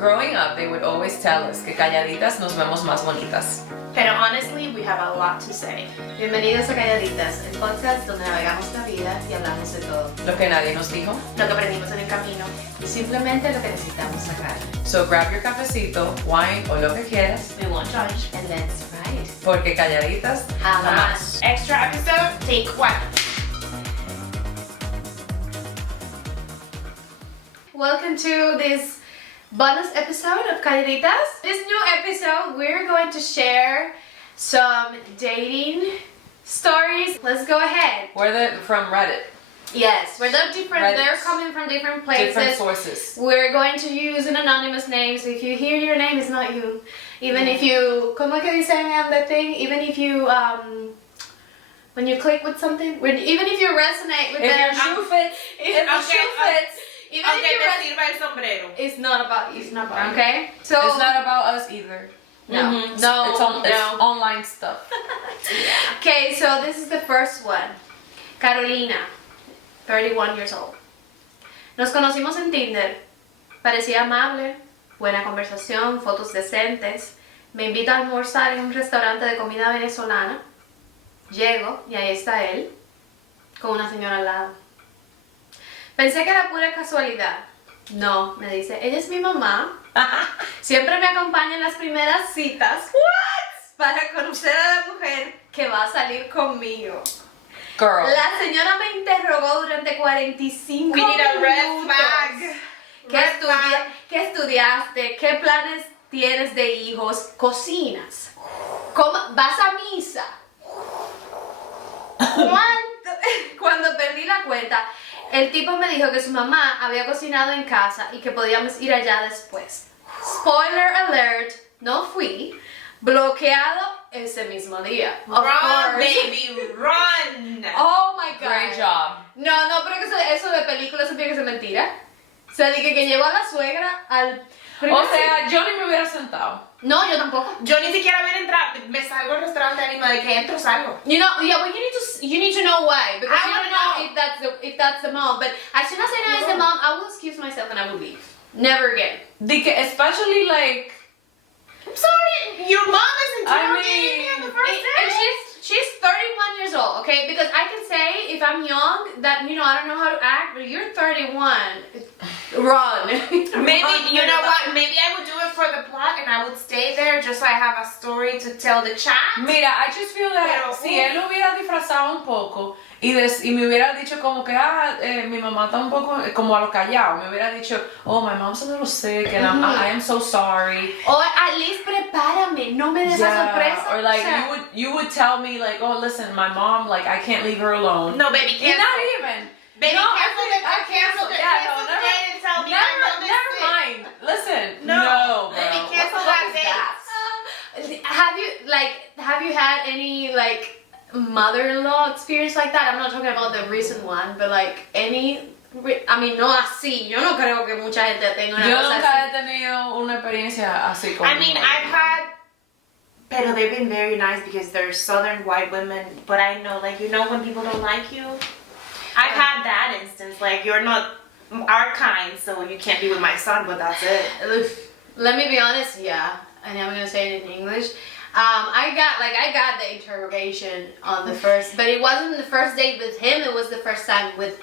Growing up, they would always tell us que calladitas nos vemos más bonitas. Pero honestly, we have a lot to say. Bienvenidos a Calladitas, el podcast donde navegamos la vida y hablamos de todo. Lo que nadie nos dijo. Lo que aprendimos en el camino. Y simplemente lo que necesitamos sacar. So grab your cafecito, wine o lo que quieras. We won't judge. And let's ride. Porque calladitas Jamás. Extra episode, take 1. Welcome to this bonus episode of Calladitas. This new episode, we're going to share some dating stories. Let's go ahead. We're from Reddit. Yes, we're different. Reddit. They're coming from different places. Different sources. We're going to use an anonymous name, so if you hear your name, it's not you. Even if you, como que dicen on the thing, even if you, when you click with something, even if you resonate with If them, your shoe fits, if your shoe fits. even if you sirva el sombrero. it's not about you. It's not about Okay? So It's not about us either. no, Mhm. no, It's online stuff. Okay, so this is the first one. Carolina, 31 years old. Nos conocimos en Tinder. Parecía amable, buena conversación, fotos decentes. Me invita a almorzar en un restaurante de comida venezolana. Llego y ahí está él, con una señora al lado. Pensé que era pura casualidad. No, me dice, ella es mi mamá. Siempre me acompaña en las primeras citas. What? Para conocer a la mujer que va a salir conmigo. Girl. La señora me interrogó durante 45 We need a red minutos. flag. ¿Qué estudiaste? ¿Qué planes tienes de hijos? ¿Cocinas? ¿Vas a misa? Cuando perdí la cuenta, el tipo me dijo que su mamá había cocinado en casa y que podíamos ir allá después. Spoiler alert, no fui. Bloqueado ese mismo día. Of Run, course. baby, run. Oh my god. Great job. No, pero que eso de película se tiene que ser mentira. O sea, de que llevó a la suegra al... O sea, yo ni me hubiera sentado. No, yo tampoco. Yo ni siquiera hubiera entrado. Me salgo al restaurante anima de que entro, salgo. You know, yeah, but you need to know why, because I you wanna don't know know. if that's the mom. But as soon as I know it's the mom, I will excuse myself and I will leave. Never again. Especially like, I'm sorry, your mom is interrogating you on the first day. And she's 31 years old, okay? Because I can say if I'm young that I don't know how to act, but you're 31. Run. Maybe, you know what, maybe I would do it for the plot and I would stay there just so I have a story to tell the chat. mira, I just feel that Pero, si él lo hubiera disfrazado un poco y me hubiera dicho como que, mi mamá está un poco como a lo callado, me hubiera dicho, oh, my mom's a little sick and I am so sorry. Or at least prepárame, no me des esa sorpresa. Or like O sea, you would tell me like, oh, listen, my mom, like I can't leave her alone. No, baby, And cancel. not even. Baby, No, cancel the I cancel the yeah, no, the date and tell me my mom is never sick. mind. Listen, No, no, bro. baby, cancel What the fuck that is date. that? have you had any like mother-in-law experience like that? I'm not talking about the recent one, but like any. I mean, no así. Yo no creo que mucha gente tenga una Yo cosa nunca así. he tenido una experiencia así como. I mean, I've had, pero they've been very nice because they're southern white women, but I know, like, when people don't like you? I've had that instance, like, you're not our kind, so you can't be with my son, but that's it. Let me be honest, yeah, and I'm gonna say it in English. I got the interrogation on the first, but it wasn't the first date with him. It was the first time with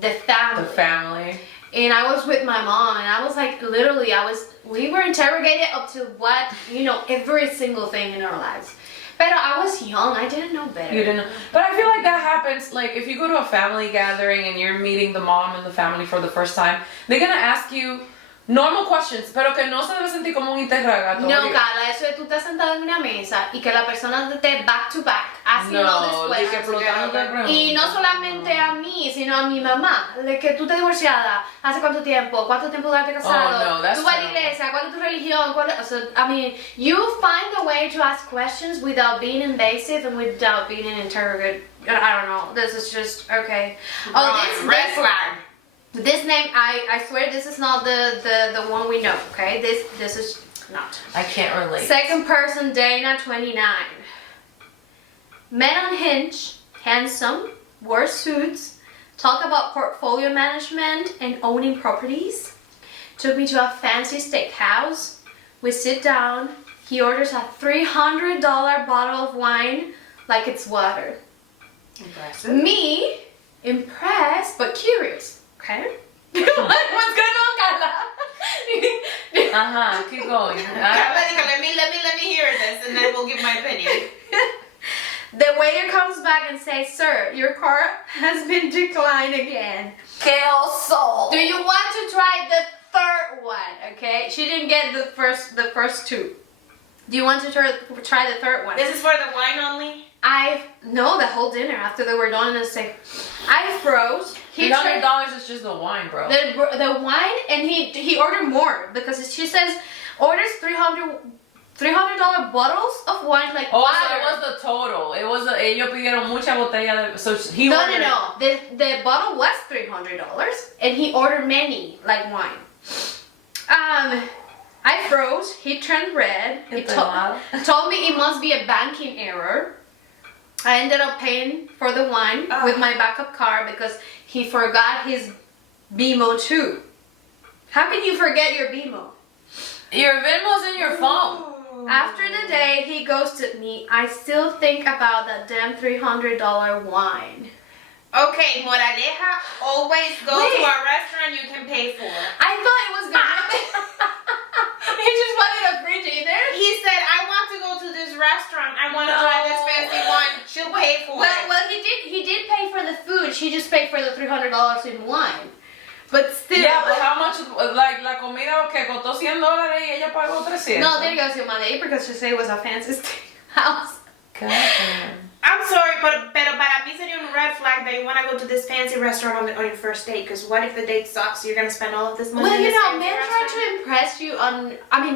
the family. The family. And I was with my mom, and I was like, literally, we were interrogated up to what, every single thing in our lives. But I was young, I didn't know better. You didn't know. But I feel like that happens, like if you go to a family gathering and you're meeting the mom and the family for the first time, they're gonna ask you normal questions, pero que no se debe sentir como un interrogatorio. No, Carla, eso de tú estás sentado en una mesa y que la persona te back to back asking all these No, de que questions. explotando de Y no preguntas. solamente a mí, sino a mi mamá. De que tú estás divorciada, ¿hace cuánto tiempo? ¿Cuánto tiempo duraste casado? Oh, no, that's ¿Tú vas a la terrible. iglesia? ¿Cuál es tu religión? O sea, I mean, you find a way to ask questions without being invasive and without being an interrogate. I don't know. This is just, okay. Red flag. This name, I swear this is not the one we know, okay? This is not. I can't relate. Second person, Dana, 29. Met on Hinge, handsome, wore suits, talk about portfolio management and owning properties. took me to a fancy steakhouse. We sit down. He orders a $300 bottle of wine like it's water. Impressive. Me, impressed but curious. Okay? What's going on, Carla? Keep going. Let me hear this, and then we'll give my opinion. The waiter comes back and says, "Sir, your card has been declined again. ¡Qué oso! Do you want to try the third one?" Okay? She didn't get the first two. Do you want to try the third one? This is for the wine only? No, the whole dinner after they were done and say, I froze. $300 is just the wine, bro. The wine, and he ordered more because she says orders $300 bottles of wine like water. So it was the total. It was ellos pidieron mucha botella. So he No. ordered. The bottle was $300 and he ordered many like wine. I froze. He turned red. He told me it must be a banking error. I ended up paying for the wine with my backup card because he forgot his BMO too. How can you forget your BMO? Your Venmo's in your phone. After the day he ghosted me, I still think about that damn $300 wine. Okay, moraleja, always go to a restaurant you can pay for. I thought it was good. He just wanted a free dinner. He said, I want to go to this restaurant. I want to try this fancy wine. She'll pay for it. Well, he did pay for the food. She just paid for the $300 in wine. But still. Yeah, but how much, like, la comida que costó $100 y ella pagó 300? No, there goes your money because she said it was a fancy steakhouse. I'm sorry, but para mí sería un red flag that you want to go to this fancy restaurant on your first date. Because what if the date sucks? You're going to spend all of this money Well, on you this know, fancy men restaurant? try to impress you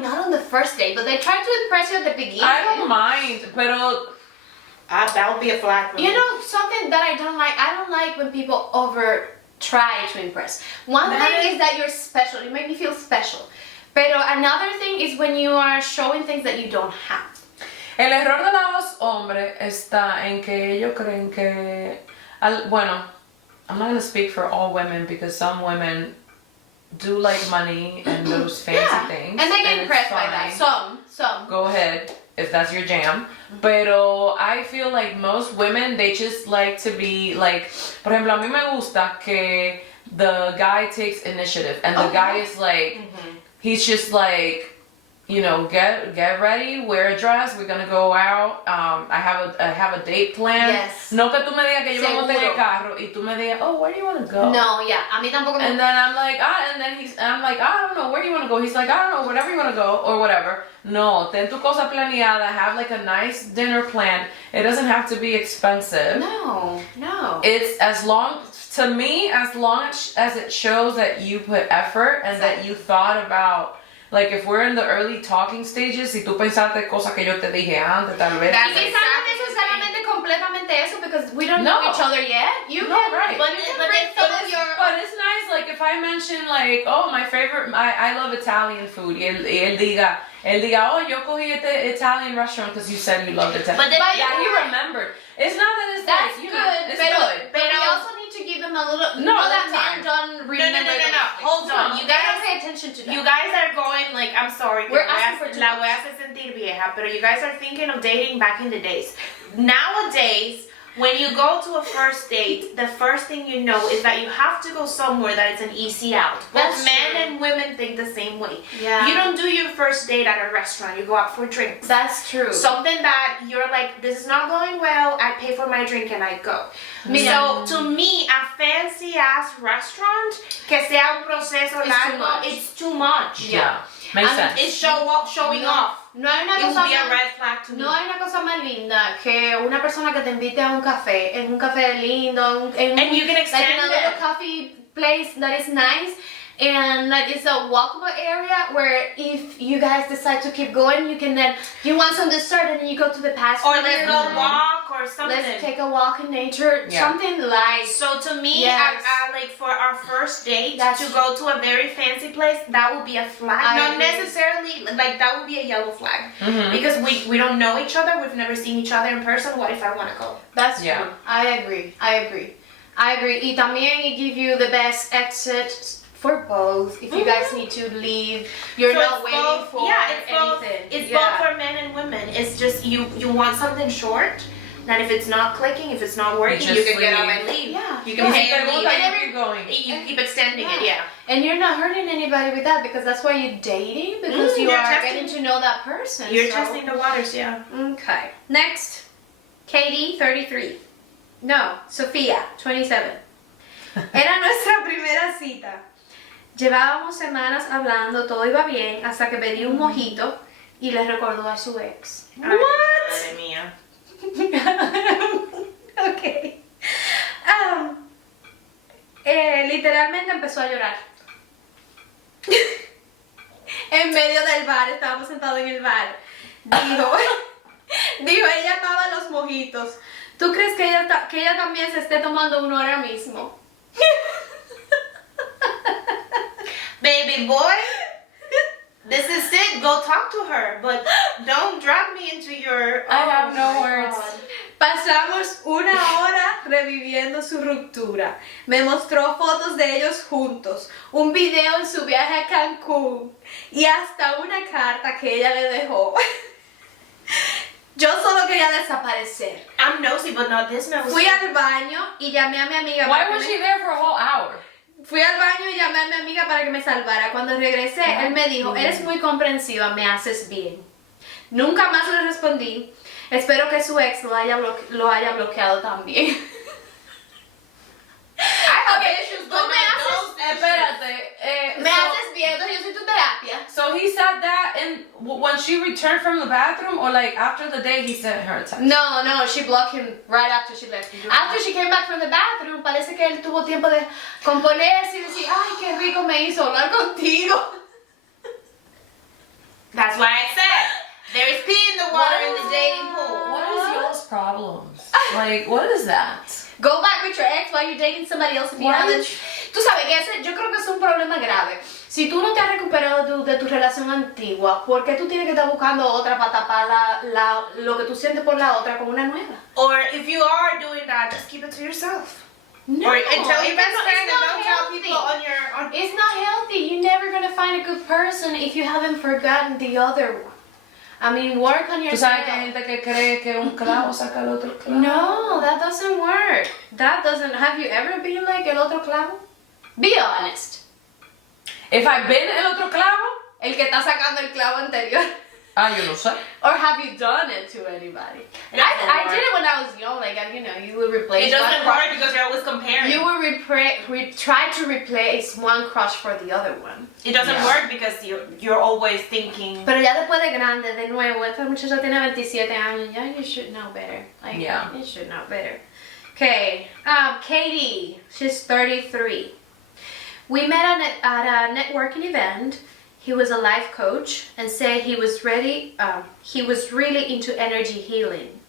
not on the first date, but they try to impress you at the beginning. I don't mind, pero that would be a flag for me. You know, something that I don't like when people try to impress. One thing is that you're special. You make me feel special. Pero another thing is when you are showing things that you don't have. el error de los hombres está en que ellos creen que, bueno, I'm not going to speak for all women because some women do like money and those fancy things. And they get it's impressed by that. fine. Some. Go ahead if that's your jam. Pero I feel like most women, they just like to be like, por ejemplo, a mí me gusta que the guy takes initiative and the guy is like, he's just like, you know, get ready, wear a dress, we're gonna go out, I have a date plan. Yes. No que tú me digas que yo me monté en el Seguro. carro y tú me digas, oh, where do you want to go? No, yeah. A mí tampoco me And then I'm like, I'm like, I don't know, where do you want to go? He's like, I don't know, wherever you want to go, or whatever. No, ten tu cosa planeada, have like a nice dinner plan. It doesn't have to be expensive. No. It's as long as it shows that you put effort and that you thought about. Like, if we're in the early talking stages, si tú pensaste cosas que yo te dije antes, tal vez. That's Y quizás no necesariamente completamente eso because we don't know No. each other yet. You No, can, right. but you can bring some of your. But it's nice, like, if I mention, like, oh, my favorite, I love Italian food, y él diga, oh, yo cogí este Italian restaurant because you said you loved Italian. But then He remembered. It's not that it's That's like, you good, know, it's pero, good. but we also need to give them a little. You No, know that that's men don't remember. No. Hold on. You They guys don't pay attention to that. You guys are going like, I'm sorry, We're asking for too la voy much. a hacer sentir vieja, pero you guys are thinking of dating back in the days. Nowadays, when you go to a first date, the first thing you know is that you have to go somewhere that it's an easy out. Both That's men true. and women think the same way. Yeah. You don't do your first date at a restaurant. You go out for drinks. That's true. Something that you're like, this is not going well, I pay for my drink and I go. Mira. So to me, a fancy ass restaurant, que sea un proceso It's too largo, much. it's too much. Yeah, makes And sense. It's showing off. No hay una It would cosa be a más. red flag to me. No hay una cosa más linda que una persona que te invite a un café, en un café lindo, And you can like extend in a little it. coffee place that is nice and that is a walkable area where if you guys decide to keep going, you want some dessert and then you go to the past. Or let's go walk or something. Let's take a walk in nature. Yeah. Something light. So to me, Yes. like for our first date, That's to go to a very fancy place, that would be a flag. I Not agree. necessarily, like that would be a yellow flag. Mhm. Because we don't know each other, we've never seen each other in person, what if I want to go? That's true. Yeah. I agree. Y también it give you the best exit for both. If you guys need to leave, you're So not it's waiting both, for it's both, anything. it's both for men and women. It's just you want something short. That if it's not clicking, if it's not working, you just can get up leave. and leave. Yeah. You can pay and leave. You keep going. You keep extending it, yeah. And you're not hurting anybody with that because that's why you're dating, because you you're are testing- getting to know that person. You're so- testing the waters, yeah. Okay. Next, Katie, 33. No, Sophia, 27. Era nuestra primera cita. Llevábamos semanas hablando, todo iba bien, hasta que pedí un mojito y le recordó a su ex. Ay, madre mía. Ok. Literalmente empezó a llorar. En medio del bar, estábamos sentados en el bar. Dijo, ella amaba los mojitos. ¿Tú crees que ella también se esté tomando uno ahora mismo? Baby boy, this is it. Go talk to her, but don't drag me into your. I have no my words. God. Pasamos una hora reviviendo su ruptura. Me mostró fotos de ellos juntos, un video en su viaje a Cancún y hasta una carta que ella le dejó. Yo solo quería desaparecer. I'm nosy, but not this nosy. Fui al baño y llamé a mi amiga. Why para que was me- she there for a whole hour? Fui al baño y llamé a mi amiga para que me salvara. Cuando regresé, él me dijo, eres muy comprensiva, me haces bien. Nunca más le respondí. Espero que su ex lo haya bloqueado también. I have Okay, issues, tú but me not haces- those issues. Espérate. Me haces bien, entonces yo soy tu terapia. So he said that when she returned from the bathroom, or like after the day he sent her a text? No, she blocked him right after she left. After she came back from the bathroom, parece que él tuvo tiempo de componerse y decir, ay, qué rico me hizo hablar contigo. That's why I said there is pee in the water in the dating pool. What is y'all's problems? Like, what is that? Go back with your ex while you're dating somebody else if you Why haven't. would you- Tú sabes que ese, yo creo que es un problema grave. Si tú no te has recuperado de tu relación antigua, ¿por qué tú tienes que estar buscando otra para tapar lo que tú sientes por la otra con una nueva? Or if you are doing that, just keep it to yourself. No, Or and tell your it's best not- friend it's and not don't tell healthy. people on your. It's not healthy. You're never gonna find a good person if you haven't forgotten the other one. I mean, work on Tú yourself. sabes que hay gente que cree que un clavo saca el otro clavo. No, that doesn't work. That doesn't. Have you ever been like el otro clavo? Be honest. If I've been el otro clavo, El que está sacando el clavo anterior. yo no sé. Or have you done it to anybody? It doesn't I work. did it when I was young. Like, you would replace It doesn't one work because you're always comparing. You would try to replace one crush for the other one. It doesn't Yeah. work because you're always thinking. Pero ya después de grande, de nuevo, esta muchacha tiene 27 años. Ya, you should know better. Like, Yeah. you should know better. Okay, Katie, she's 33. We met at a networking event. He was a life coach and said he was ready. He was really into energy healing.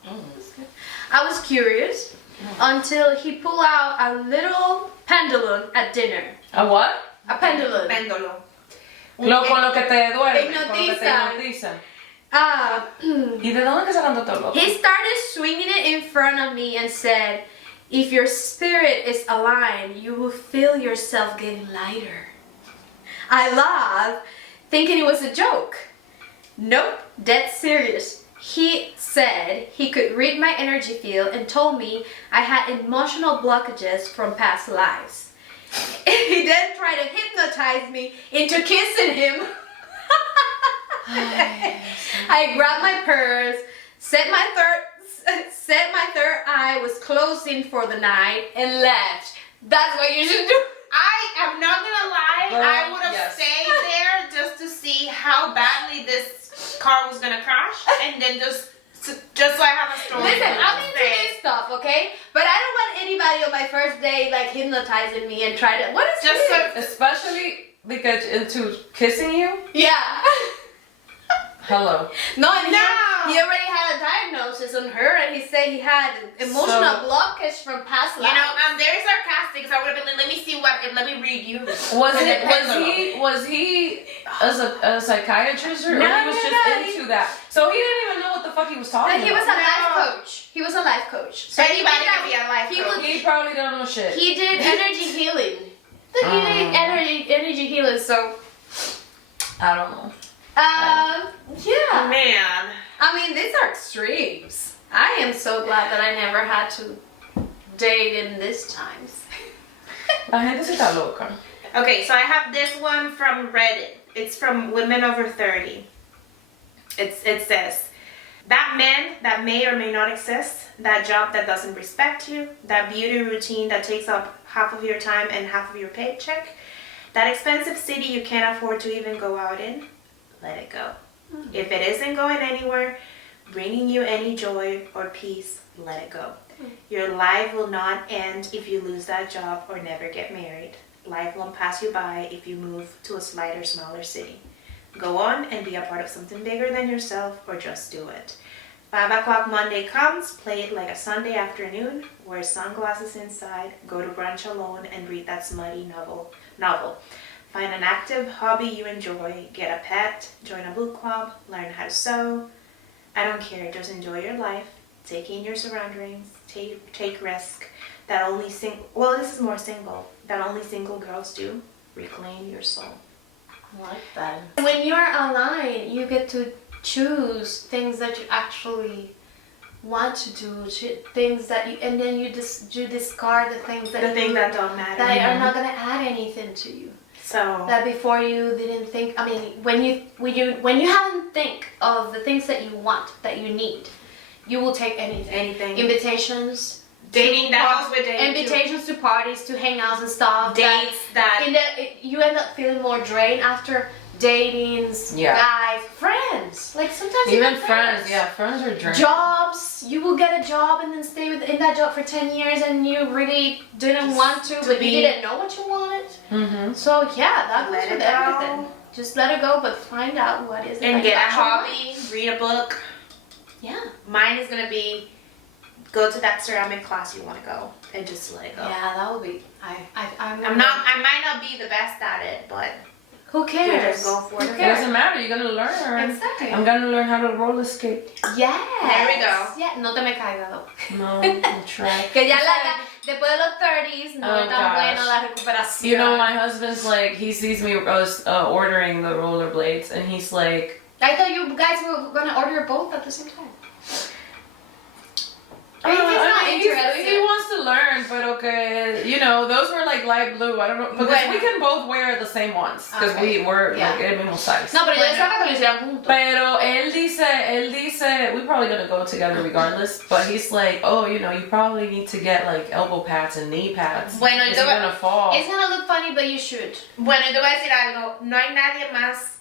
I was curious until he pulled out a little pendulum at dinner. A what? A pendulum. Péndulo. Con lo que te duerme, con lo que te Hipnotiza. hipnotiza. ¿Y de dónde que sacando todo loco? He started swinging it in front of me and said, if your spirit is aligned, you will feel yourself getting lighter. I laughed, thinking it was a joke. Nope, dead serious. He said he could read my energy field and told me I had emotional blockages from past lives. He then tried to hypnotize me into kissing him. I grabbed my purse, said my third eye was closing for the night, and left. That's what you should do. I am not gonna lie. Girl, I would have yes. stayed there just to see how badly this car was gonna crash, and then just so I have a story. Listen, to I'm into say. this stuff, okay? But I don't want anybody on my first day like hypnotizing me and try to. What is Just this? Especially because into kissing you? Yeah. Hello. No, and No. he already had a diagnosis on her, and he said he had emotional So- blockage from past You lives. know, I'm very sarcastic, so I would have been like, let me read you. Was he a psychiatrist or No, he was no, just no, into that? So he didn't even know what the fuck he was talking Like, he was about. a life No. coach. He was a life coach. So anybody he did can be a life he coach. was- He probably don't know shit. He did energy healing. He did energy So, I don't know. yeah. Man. I mean, these are extremes. I am so glad that I never had to date in these times. La gente se está loca. Okay, so I have this one from Reddit. It's from Women Over 30. It says, that man that may or may not exist, that job that doesn't respect you, that beauty routine that takes up half of your time and half of your paycheck, that expensive city you can't afford to even go out in, let it go. If it isn't going anywhere, bringing you any joy or peace, let it go. Your life will not end if you lose that job or never get married. Life won't pass you by if you move to a smaller city. Go on and be a part of something bigger than yourself, or just do it. 5 o'clock Monday comes, play it like a Sunday afternoon, wear sunglasses inside, go to brunch alone and read that smutty novel. Find an active hobby you enjoy, get a pet, join a book club, learn how to sew. I don't care, just enjoy your life, take in your surroundings, take risk. That only this is more single. That only single girls do. Reclaim your soul. I like that. When you're online, you get to choose things that you actually want to do, things that you, and then you discard the things that that don't matter. that are not gonna add anything to you. So That before you didn't think. I mean, when you haven't think of the things that you want, that you need, you will take anything. Invitations. Dating, that goes with dating. Invitations to parties, to hangouts and stuff. Dates you end up feeling more drained after datings, guys, friends. Like sometimes Even friends, friends are draining. Jobs, you will get a job and then stay in that job for 10 years and you really didn't want to, but you didn't know what you wanted. Mm-hmm. So yeah, that goes with it go. everything. Just let it go, but find out what is it. And that get you a actually hobby, want. read a book. Yeah. Mine is gonna be go to that ceramic class you want to go and just let it go. Yeah, that would be. I might not be the best at it, but who we cares? just go for it. It doesn't matter, you're gonna learn. Exactly. I'm gonna learn how to roller skate. Yes. There we go. Yeah, no te me caigas though. No, I'll try. Que ya después de los 30s no es tan buena la recuperación. You know, my husband's like, he sees me ordering the rollerblades, and he's like, I thought you guys were gonna order both at the same time. I mean, he interested. wants to learn, but okay, you know, those were like light blue. I don't know, because we can both wear the same ones because we were like el mismo size. No, pero yo estaba que lo hicieran juntos. Pero él dice, we're probably gonna go together regardless. But he's like, oh, you know, you probably need to get like elbow pads and knee pads. Bueno, it's gonna fall. It's gonna look funny, but you should. Bueno, te voy a decir algo. No hay nadie más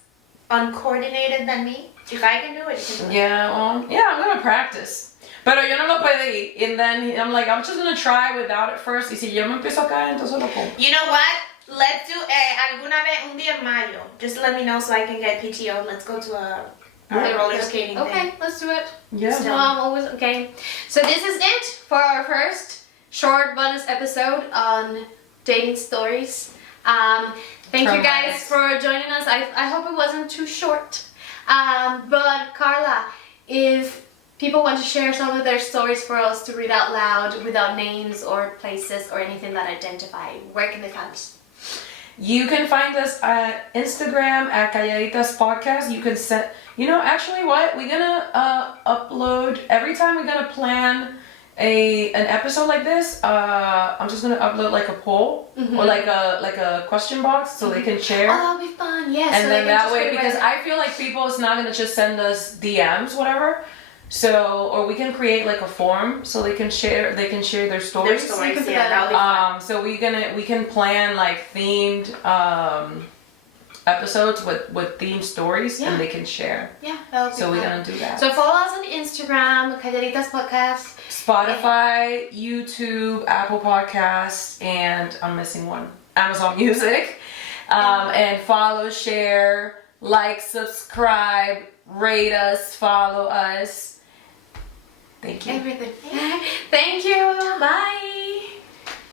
uncoordinated than me. If I can do it, you can do it. Yeah, well, yeah, I'm gonna practice. Pero yo no lo pedí, and then I'm like, I'm just gonna try without it first. Y si yo me empiezo a caer, entonces lo compro. You know what? Let's do alguna vez un día en mayo. Just let me know so I can get PTO. Let's go to a roller skating thing. Okay, let's do it. Yeah. So I'm always okay. So this is it for our first short bonus episode on dating stories. Thank you guys for joining us. I hope it wasn't too short. But Carla, if people want to share some of their stories for us to read out loud without names or places or anything that identify, where can they find us? You can find us at Instagram at Calladitas Podcast. You can set, you know, actually what? We're gonna upload, every time we're gonna plan an episode like this, I'm just gonna upload like a poll or like a question box so they can share. Oh, that'll be fun, yes. And then that way, because I feel like people is not gonna just send us DMs, whatever. So, or we can create like a form so they can share their stories. Their stories, yeah, that'll be fun. So we can plan like themed episodes with themed stories and they can share. Yeah, that'll be So fun. we're gonna do that. So follow us on Instagram, Calladitas Podcast. Spotify, YouTube, Apple Podcasts, and I'm missing one, Amazon Music. And follow, share, like, subscribe, rate us, follow us. Thank you. Everything. Thank you. Bye.